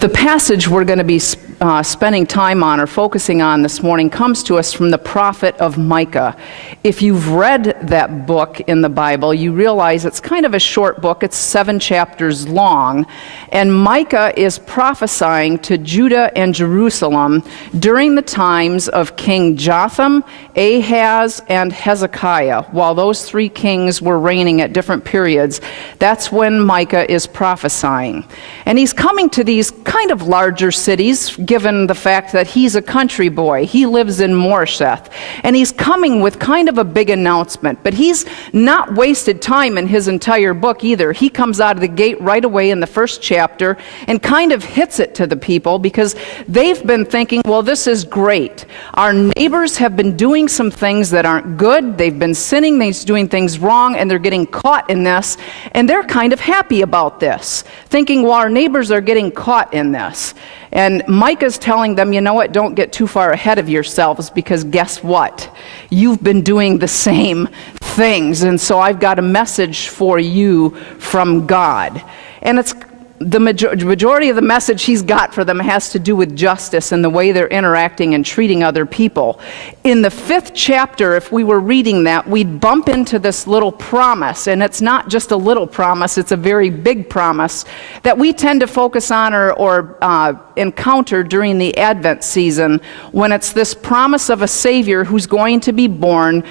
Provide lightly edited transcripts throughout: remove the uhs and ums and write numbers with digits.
The passage we're going to be spending time on or focusing on this morning comes to us from the prophet of Micah. If you've read that book in the Bible, you realize it's kind of a short book. It's 7 chapters long. And Micah is prophesying to Judah and Jerusalem during the times of King Jotham, Ahaz, and Hezekiah. While those 3 kings were reigning at different periods, that's when Micah is prophesying. And he's coming to these kind of larger cities, given the fact that he's a country boy. He lives in Moresheth. And he's coming with kind of a big announcement. But he's not wasted time in his entire book either. He comes out of the gate right away in the first chapter and kind of hits it to the people because they've been thinking, well, this is great. Our neighbors have been doing some things that aren't good. They've been sinning, they're doing things wrong, and they're getting caught in this. And they're kind of happy about this, thinking, well, our neighbors are getting caught in this. And Micah's telling them, you know what, don't get too far ahead of yourselves because guess what? You've been doing the same things. And so I've got a message for you from God. And it's the majority of the message he's got for them has to do with justice and the way they're interacting and treating other people. In the 5th chapter, if we were reading that, we'd bump into this little promise, and it's not just a little promise, it's a very big promise that we tend to focus on or encounter during the Advent season when it's this promise of a Savior who's going to be born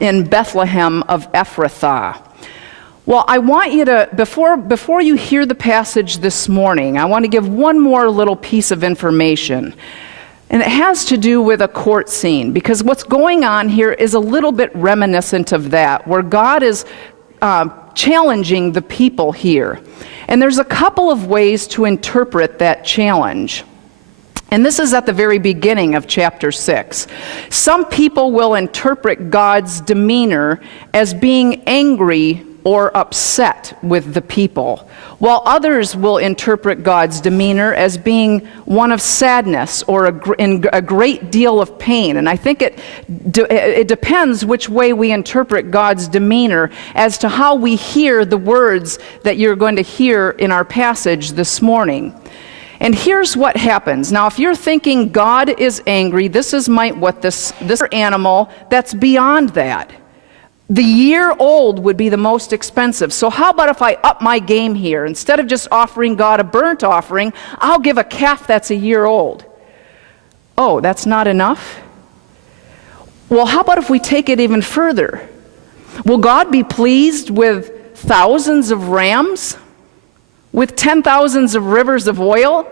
in Bethlehem of Ephrathah. Well, I want you to, before you hear the passage this morning, I want to give one more little piece of information. And it has to do with a court scene, because what's going on here is a little bit reminiscent of that, where God is challenging the people here. And there's a couple of ways to interpret that challenge. And this is at the very beginning of chapter 6. Some people will interpret God's demeanor as being angry or upset with the people, while others will interpret God's demeanor as being one of sadness or a great deal of pain. And I think it depends which way we interpret God's demeanor as to how we hear the words that you're going to hear in our passage this morning. And here's what happens. Now, if you're thinking God is angry, this is this animal that's beyond that. The year-old would be the most expensive. So how about if I up my game here? Instead of just offering God a burnt offering, I'll give a calf that's a year old. Oh, that's not enough? Well, how about if we take it even further? Will God be pleased with thousands of rams? With 10,000s of rivers of oil?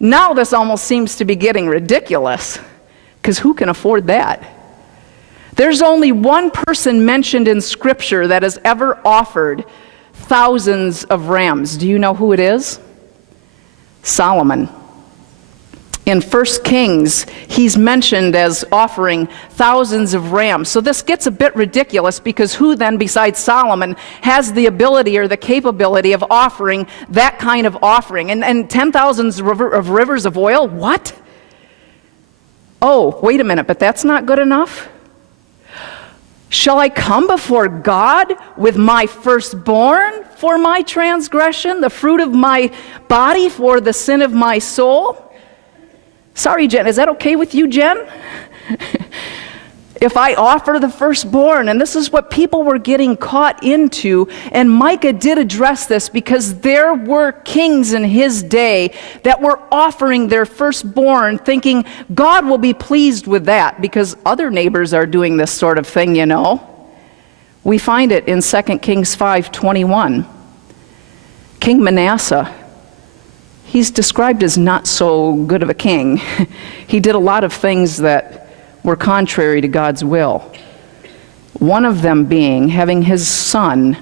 Now this almost seems to be getting ridiculous, because who can afford that? There's only one person mentioned in Scripture that has ever offered thousands of rams. Do you know who it is? Solomon. In 1 Kings, he's mentioned as offering thousands of rams. So this gets a bit ridiculous, because who then besides Solomon has the ability or the capability of offering that kind of offering? And 10,000 of rivers of oil? What? Oh, wait a minute, but that's not good enough? Shall I come before God with my firstborn for my transgression, the fruit of my body for the sin of my soul? Sorry, Jen, is that okay with you, Jen? If I offer the firstborn, and this is what people were getting caught into, and Micah did address this because there were kings in his day that were offering their firstborn thinking God will be pleased with that because other neighbors are doing this sort of thing, you know. We find it in 2 Kings 5:21. King Manasseh, he's described as not so good of a king. He did a lot of things that were contrary to God's will. One of them being having his son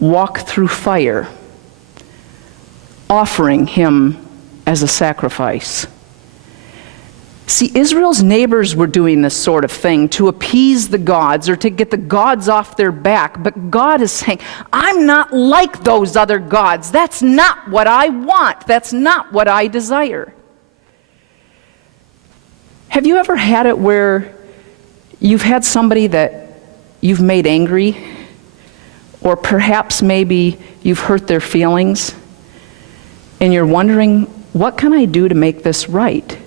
walk through fire, offering him as a sacrifice. See, Israel's neighbors were doing this sort of thing to appease the gods or to get the gods off their back, but God is saying, I'm not like those other gods. That's not what I want. That's not what I desire. Have you ever had it where you've had somebody that you've made angry, or perhaps maybe you've hurt their feelings, and you're wondering what can I do to make this right?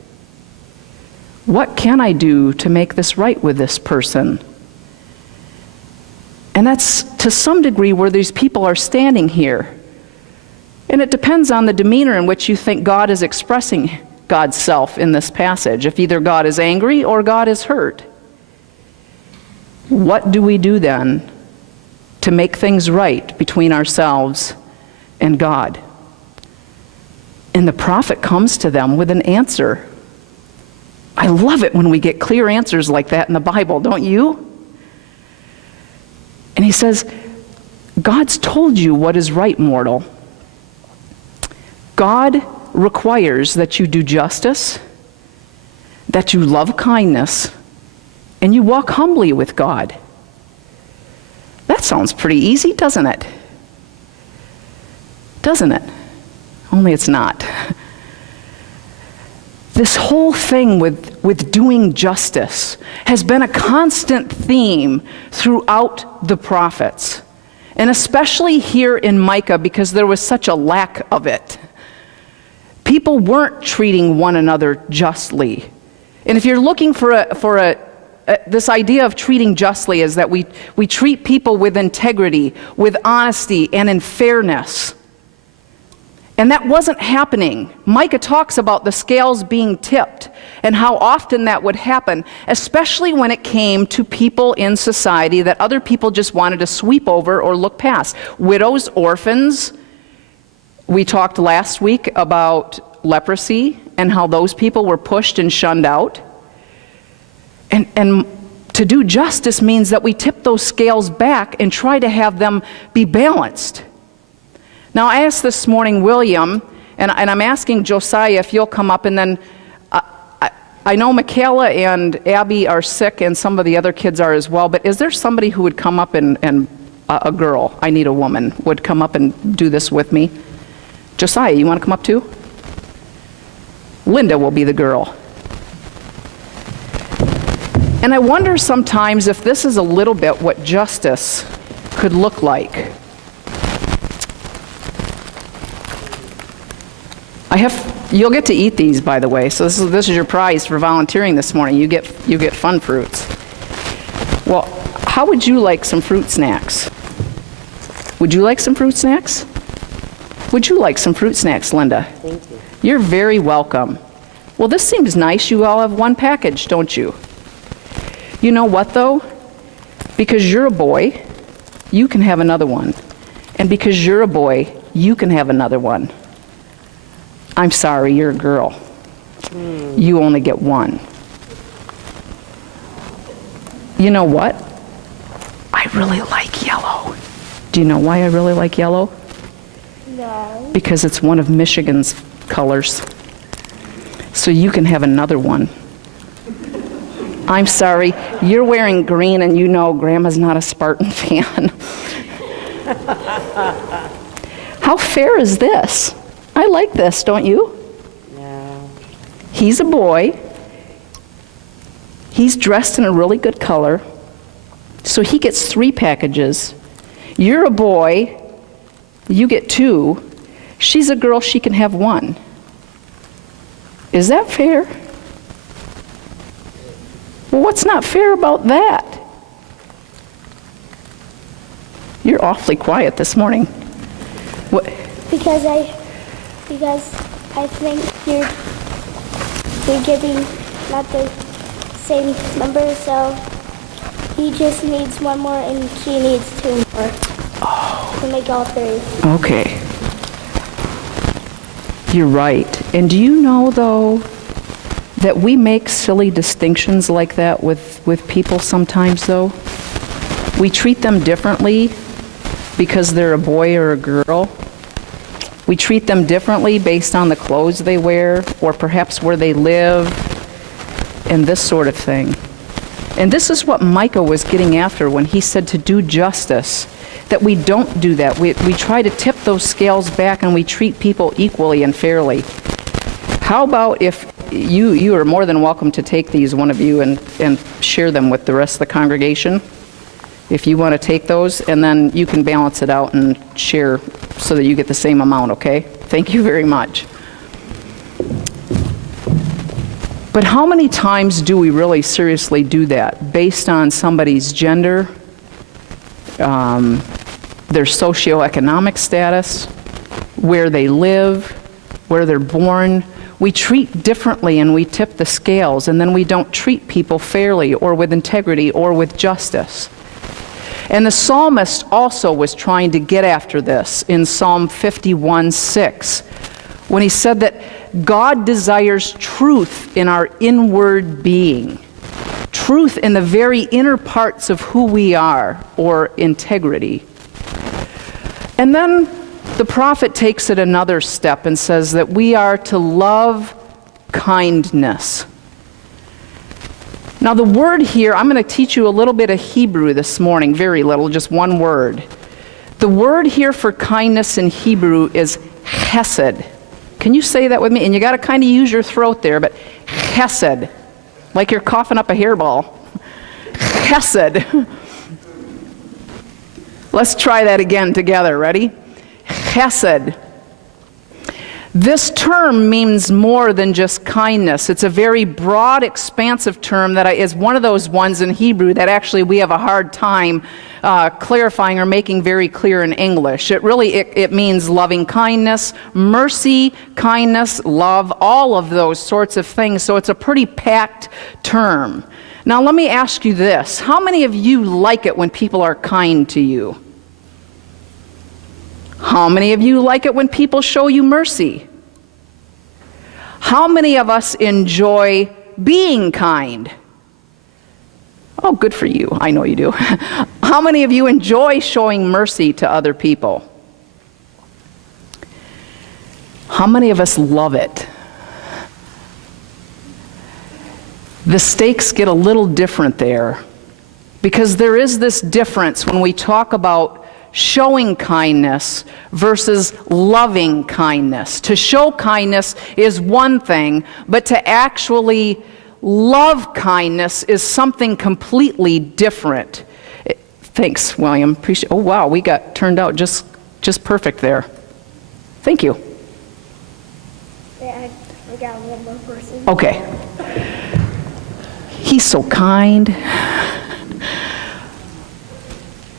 What can I do to make this right with this person? And that's to some degree where these people are standing here. And it depends on the demeanor in which you think God is expressing God's self in this passage. If either God is angry or God is hurt. What do we do then to make things right between ourselves and God? And the prophet comes to them with an answer. I love it when we get clear answers like that in the Bible, don't you? And he says, God's told you what is right, mortal. God requires that you do justice, that you love kindness, and you walk humbly with God. That sounds pretty easy, doesn't it? Doesn't it? Only it's not. This whole thing with doing justice has been a constant theme throughout the prophets, and especially here in Micah because there was such a lack of it. People weren't treating one another justly. And if you're looking for this idea of treating justly is that we treat people with integrity, with honesty, and in fairness. And that wasn't happening. Micah talks about the scales being tipped and how often that would happen, especially when it came to people in society that other people just wanted to sweep over or look past. Widows, orphans. We talked last week about leprosy and how those people were pushed and shunned out. And to do justice means that we tip those scales back and try to have them be balanced. Now, I asked this morning William, and I'm asking Josiah if you'll come up, and then I know Michaela and Abby are sick, and some of the other kids are as well, but is there somebody who would come up and a girl, I need a woman, would come up and do this with me? Josiah, you want to come up too? Linda will be the girl. And I wonder sometimes if this is a little bit what justice could look like. You'll get to eat these, by the way. So this is your prize for volunteering this morning. You get fun fruits. Well, how would you like some fruit snacks? Would you like some fruit snacks? Would you like some fruit snacks, Linda? Thank you. You're very welcome. Well, this seems nice. You all have one package, don't you? You know what, though? Because you're a boy, you can have another one. And because you're a boy, you can have another one. I'm sorry, you're a girl. You only get one. You know what? I really like yellow. Do you know why I really like yellow? No. Because it's one of Michigan's colors. So you can have another one. I'm sorry, you're wearing green and you know Grandma's not a Spartan fan. How fair is this? I like this, don't you? No. He's a boy. He's dressed in a really good color. So he gets 3 packages. You're a boy. You get 2. She's a girl. She can have 1. Is that fair? Well, what's not fair about that? You're awfully quiet this morning. What? Because I think you're giving not the same number, so he just needs 1 more and she needs 2 more. Oh. To make all 3. Okay. You're right. And do you know, though, that we make silly distinctions like that with people sometimes, though? We treat them differently because they're a boy or a girl. We treat them differently based on the clothes they wear or perhaps where they live and this sort of thing. And this is what Micah was getting after when he said to do justice, that we don't do that. We try to tip those scales back and we treat people equally and fairly. How about if you are more than welcome to take these, one of you, and share them with the rest of the congregation? If you want to take those, and then you can balance it out and share so that you get the same amount, okay? Thank you very much. But how many times do we really seriously do that based on somebody's gender, their socioeconomic status, where they live, where they're born? We treat differently and we tip the scales, and then we don't treat people fairly or with integrity or with justice. And the psalmist also was trying to get after this in Psalm 51:6, when he said that God desires truth in our inward being, truth in the very inner parts of who we are, or integrity. And then the prophet takes it another step and says that we are to love kindness. Now the word here, I'm going to teach you a little bit of Hebrew this morning, very little, just one word. The word here for kindness in Hebrew is chesed. Can you say that with me? And you got to kind of use your throat there, but chesed, like you're coughing up a hairball. Chesed. Let's try that again together. Ready? Chesed. This term means more than just kindness. It's a very broad, expansive term that is one of those ones in Hebrew that actually we have a hard time clarifying or making very clear in English. It means loving kindness, mercy, kindness, love, all of those sorts of things. So it's a pretty packed term. Now let me ask you this. How many of you like it when people are kind to you? How many of you like it when people show you mercy? How many of us enjoy being kind? Oh, good for you. I know you do. How many of you enjoy showing mercy to other people? How many of us love it? The stakes get a little different there, because there is this difference when we talk about showing kindness versus loving kindness. To show kindness is one thing, but to actually love kindness is something completely different. Thanks, William. Appreciate. Oh wow, we got turned out just perfect there. Thank you. Yeah, I got one more person. Okay. He's so kind.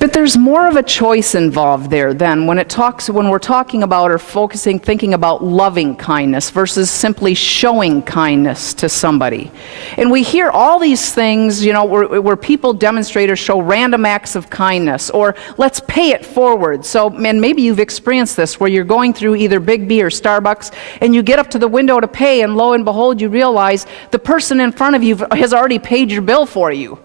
But there's more of a choice involved there than when we're talking about or thinking about loving kindness versus simply showing kindness to somebody. And we hear all these things, where people demonstrate or show random acts of kindness, or let's pay it forward. So, and maybe you've experienced this, where you're going through either Big B or Starbucks, and you get up to the window to pay, and lo and behold, you realize the person in front of you has already paid your bill for you.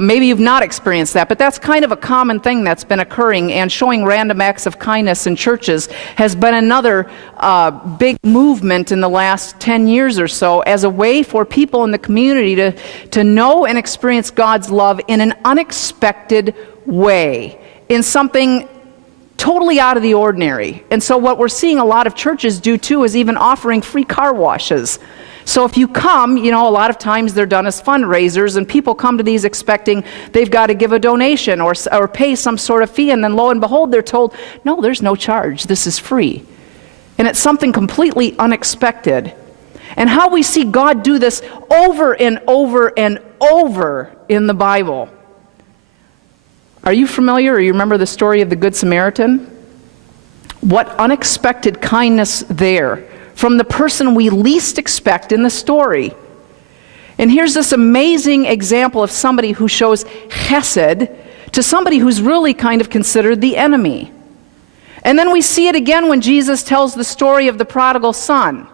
Maybe you've not experienced that, but that's kind of a common thing that's been occurring, and showing random acts of kindness in churches has been another big movement in the last 10 years or so as a way for people in the community to know and experience God's love in an unexpected way, in something totally out of the ordinary. And so what we're seeing a lot of churches do too is even offering free car washes. So if you come, a lot of times they're done as fundraisers, and people come to these expecting they've got to give a donation or pay some sort of fee, and then lo and behold, they're told, no, there's no charge, this is free. And it's something completely unexpected. And how we see God do this over and over and over in the Bible. Are you familiar, or you remember the story of the Good Samaritan? What unexpected kindness there from the person we least expect in the story. And here's this amazing example of somebody who shows chesed to somebody who's really kind of considered the enemy. And then we see it again when Jesus tells the story of the prodigal son.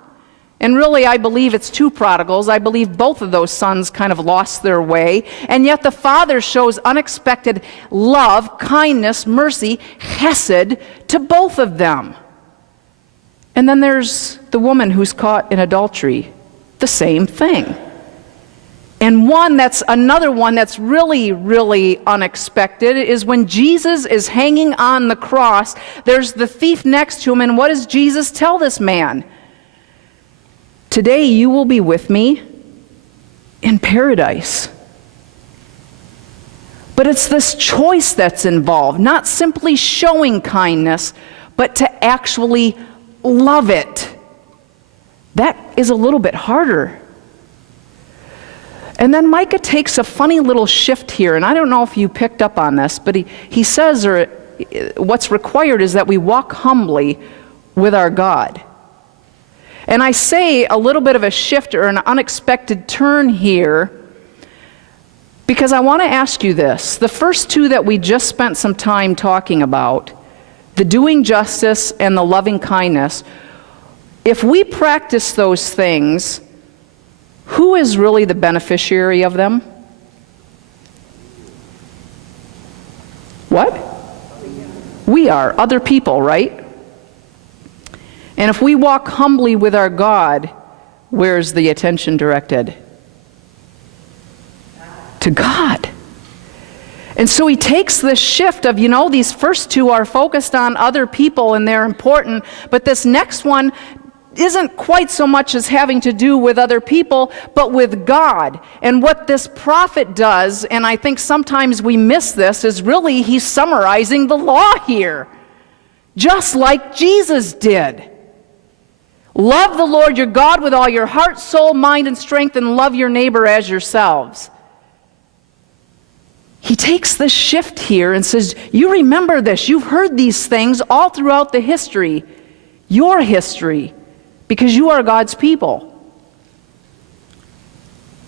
And really, I believe it's two prodigals. I believe both of those sons kind of lost their way. And yet the father shows unexpected love, kindness, mercy, chesed to both of them. And then there's the woman who's caught in adultery. The same thing. And another one that's really, really unexpected is when Jesus is hanging on the cross, there's the thief next to him, and what does Jesus tell this man? Today you will be with me in paradise. But it's this choice that's involved, not simply showing kindness, but to actually love it. That is a little bit harder And then Micah takes a funny little shift here, and I don't know if you picked up on this, but he says, or what's required is that we walk humbly with our God. And I say a little bit of a shift or an unexpected turn here because I want to ask you this. The first two that we just spent some time talking about, the doing justice and the loving kindness, if we practice those things, who is really the beneficiary of them? What? We are, other people, right? And if we walk humbly with our God, where's the attention directed? To God. And so he takes this shift of, these first two are focused on other people and they're important, but this next one isn't quite so much as having to do with other people, but with God. And what this prophet does, and I think sometimes we miss this, is really he's summarizing the law here, just like Jesus did. Love the Lord your God with all your heart, soul, mind, and strength, and love your neighbor as yourselves. He takes this shift here and says, you remember this. You've heard these things all throughout the history, your history, because you are God's people.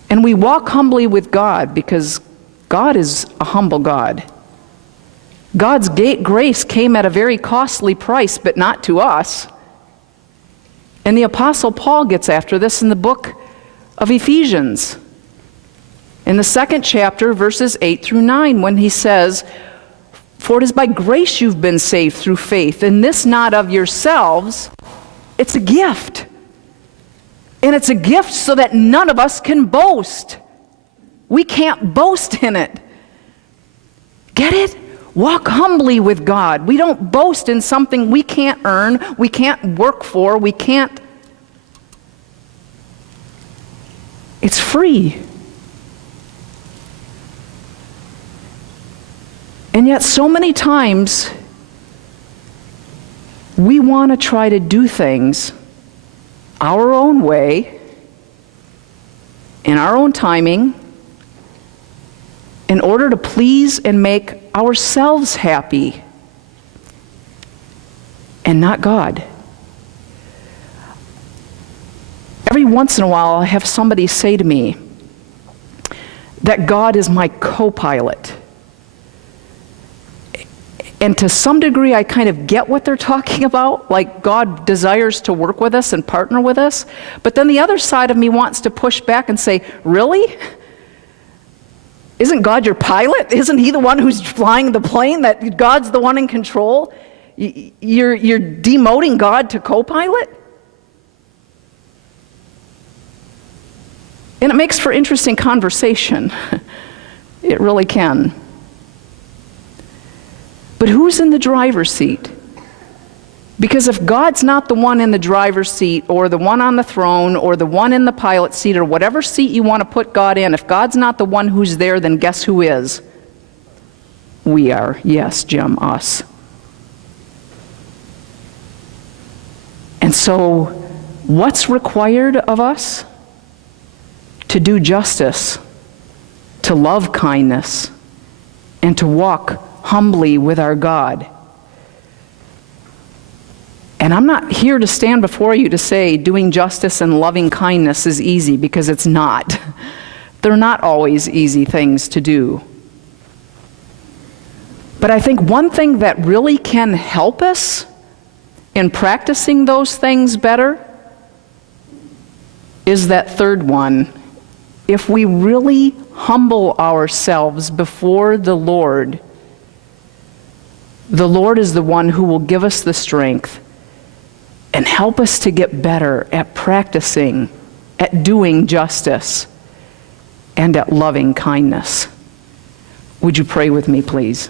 And we walk humbly with God because God is a humble God. God's grace came at a very costly price, but not to us. And the Apostle Paul gets after this in the book of Ephesians. In the 2nd chapter, verses 8 through 9, when he says, for it is by grace you've been saved through faith, and this not of yourselves. It's a gift. And it's a gift so that none of us can boast. We can't boast in it. Get it? Walk humbly with God. We don't boast in something we can't earn, we can't work for, we can't. It's free. And yet so many times we want to try to do things our own way, in our own timing, in order to please and make ourselves happy, and not God. Every once in a while, I have somebody say to me that God is my co-pilot. And to some degree, I kind of get what they're talking about, like God desires to work with us and partner with us. But then the other side of me wants to push back and say, really? Isn't God your pilot? Isn't he the one who's flying the plane? That God's the one in control? You're demoting God to co-pilot? And it makes for interesting conversation. It really can. But who's in the driver's seat? Because if God's not the one in the driver's seat, or the one on the throne, or the one in the pilot seat, or whatever seat you want to put God in, if God's not the one who's there, then guess who is? We are. Yes, Jim, us. And so, what's required of us? To do justice, to love kindness, and to walk humbly with our God. And I'm not here to stand before you to say doing justice and loving kindness is easy, because it's not. They're not always easy things to do. But I think one thing that really can help us in practicing those things better is that third one. If we really humble ourselves before the Lord is the one who will give us the strength and help us to get better at practicing, at doing justice, and at loving kindness. Would you pray with me, please?